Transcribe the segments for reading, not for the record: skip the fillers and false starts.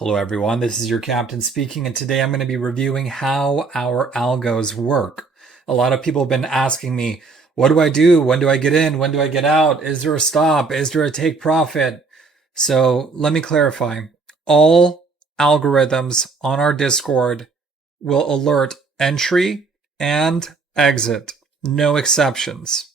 Hello everyone, this is your captain speaking, and today I'm going to be reviewing how our algos work. A lot of people have been asking me, what do I do? When do I get in? When do I get out? Is there a stop? Is there a take profit? So let me clarify. All algorithms on our Discord will alert entry and exit, no exceptions.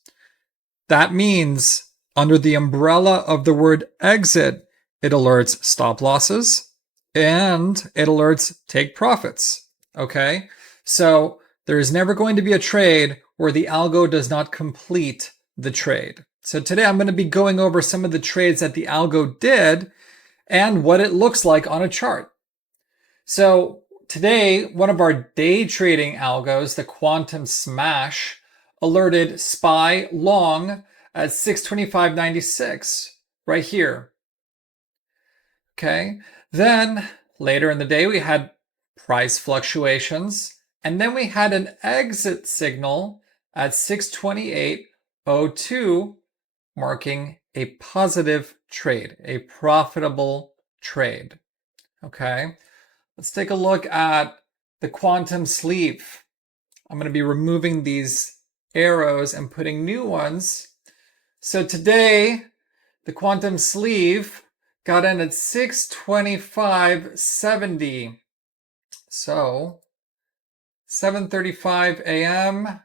That means under the umbrella of the word exit, it alerts stop losses and it alerts take profits. Okay. So there is never going to be a trade where the algo does not complete the trade. So today I'm going to be going over some of the trades that the algo did and what it looks like on a chart. So today, one of our day trading algos, the Quantum Smash, alerted SPY long at 625.96 right here. Okay. Then later in the day, we had price fluctuations, and then we had an exit signal at 628.02, marking a positive trade, a profitable trade. Okay. Let's take a look at the quantum sleeve. I'm going to be removing these arrows and putting new ones. So today, the quantum sleeve got in at 625.70. So 7:35 a.m.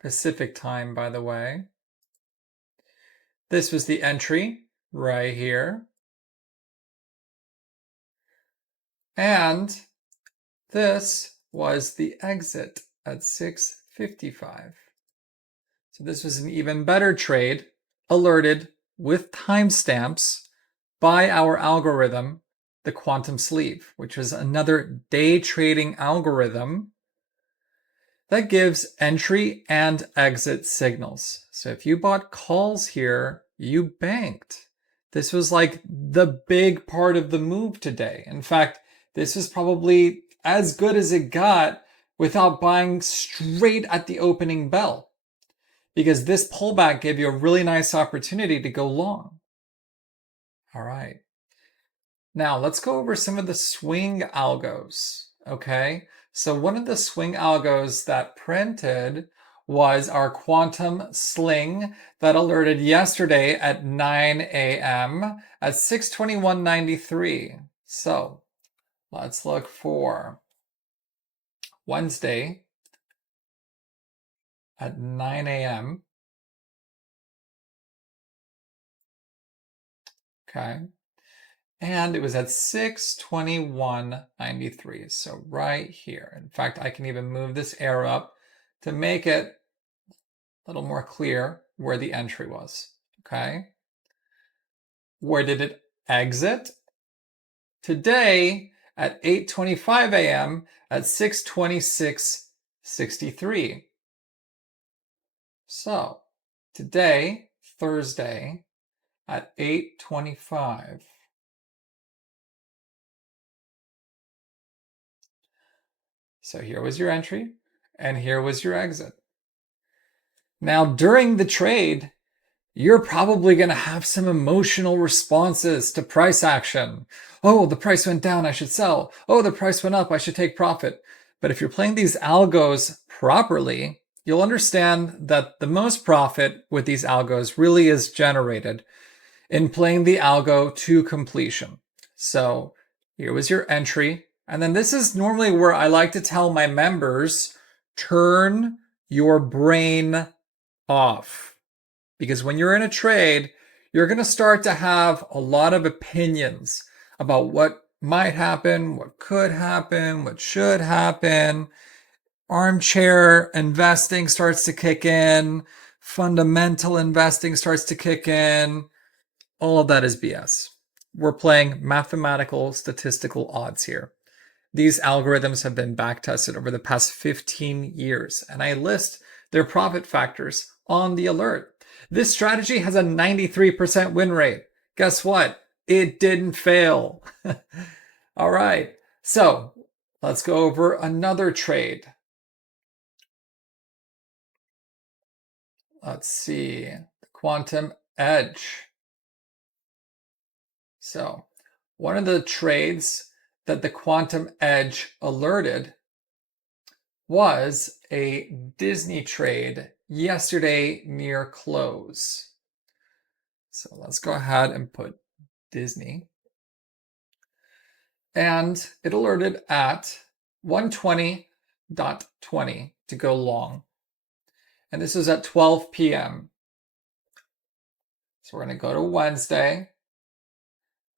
Pacific time, by the way. This was the entry right here. And this was the exit at 6:55. So this was an even better trade, alerted with timestamps by our algorithm, the quantum sleeve, which is another day trading algorithm that gives entry and exit signals. So if you bought calls here, you banked. This was like the big part of the move today. In fact, this is probably as good as it got without buying straight at the opening bell, because this pullback gave you a really nice opportunity to go long. All right. Now let's go over some of the swing algos. Okay. So one of the swing algos that printed was our quantum sling that alerted yesterday at 9 a.m. at 621.93. So let's look for Wednesday at 9 a.m. Okay. And it was at 621.93. So right here. In fact, I can even move this arrow up to make it a little more clear where the entry was. Okay. Where did it exit? Today at 8:25 a.m. at 626.63. So today, Thursday, at 8:25. So here was your entry, and here was your exit. Now, during the trade, you're probably going to have some emotional responses to price action. Oh, the price went down, I should sell. Oh, the price went up, I should take profit. But if you're playing these algos properly, you'll understand that the most profit with these algos really is generated in playing the algo to completion. So here was your entry. And then this is normally where I like to tell my members, turn your brain off. Because when you're in a trade, you're going to start to have a lot of opinions about what might happen, what could happen, what should happen. Armchair investing starts to kick in. Fundamental investing starts to kick in. All of that is BS. We're playing mathematical statistical odds here. These algorithms have been back tested over the past 15 years, and I list their profit factors on the alert. This strategy has a 93% win rate. Guess what? It didn't fail. All right. So let's go over another trade. Let's see. Quantum edge. So One of the trades that the quantum edge alerted was a Disney trade yesterday near close. So let's go ahead and put Disney. And it alerted at 120.20 to go long. And this was at 12 p.m. So we're going to go to Wednesday,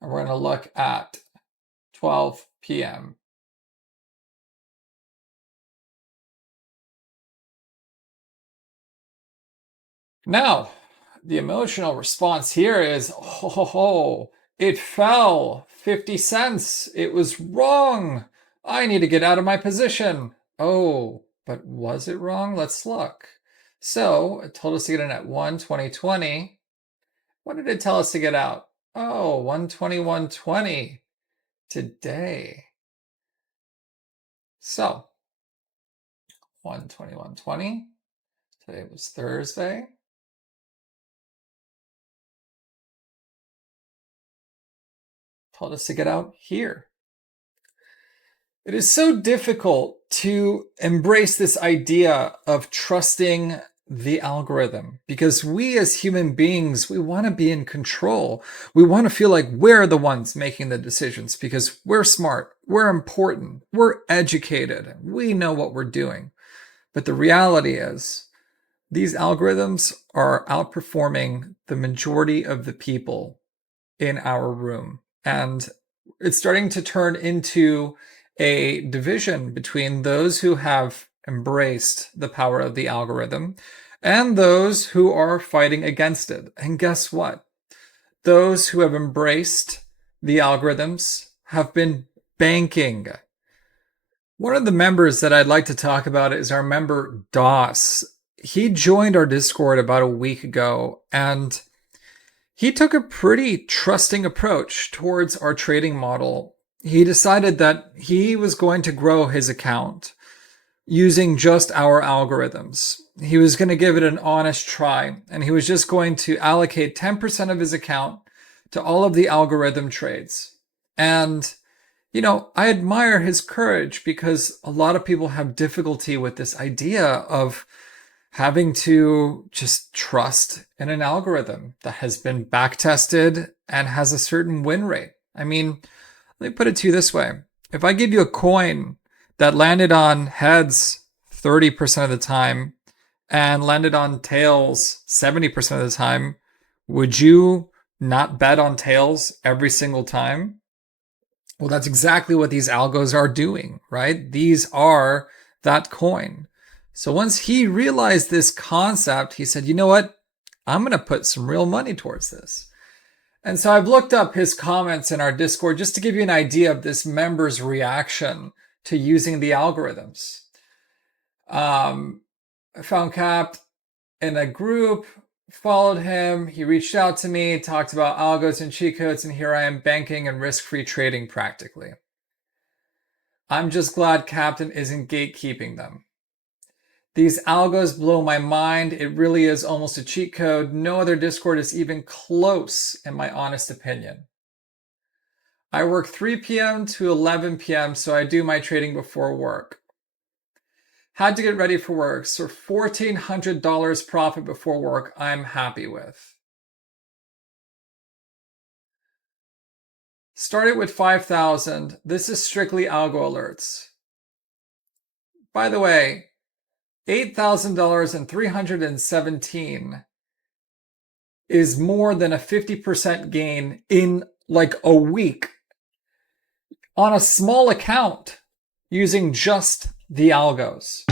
and we're going to look at 12 p.m. Now, the emotional response here is, oh, it fell 50 cents. It was wrong. I need to get out of my position. Oh, but was it wrong? Let's look. So it told us to get in at 120.20. What did it tell us to get out? Oh, 121.20 today. So 121.20. Today was Thursday. Told us to get out here. It is so difficult to embrace this idea of trusting the algorithm because we as human beings, we want to be in control. We want to feel like we're the ones making the decisions because we're smart, we're important, we're educated, we know what we're doing. But the reality is, these algorithms are outperforming the majority of the people in our room. And it's starting to turn into a division between those who have embraced the power of the algorithm and those who are fighting against it. And guess what? Those who have embraced the algorithms have been banking. One of the members that I'd like to talk about is our member DOS. He joined our Discord about a week ago, and he took a pretty trusting approach towards our trading model. He decided that he was going to grow his account using just our algorithms. He was going to give it an honest try, and he was just going to allocate 10% of his account to all of the algorithm trades. And, you know, I admire his courage because a lot of people have difficulty with this idea of having to just trust in an algorithm that has been back-tested and has a certain win rate. I mean, let me put it to you this way. If I give you a coin that landed on heads 30% of the time and landed on tails 70% of the time, would you not bet on tails every single time? Well, that's exactly what these algos are doing, right? These are that coin. So once he realized this concept, he said, you know what? I'm going to put some real money towards this. And so I've looked up his comments in our Discord just to give you an idea of this member's reaction to using the algorithms. I found Cap in a group, followed him. He reached out to me, talked about algos and cheat codes, and here I am banking and risk-free trading practically. I'm just glad Captain isn't gatekeeping them. These algos blow my mind. It really is almost a cheat code. No other Discord is even close, in my honest opinion. I work 3 p.m. to 11 p.m., so I do my trading before work. Had to get ready for work, so $1,400 profit before work I'm happy with. Started with 5,000. This is strictly algo alerts. By the way, $8,000 and 317 is more than a 50% gain in like a week on a small account using just the algos.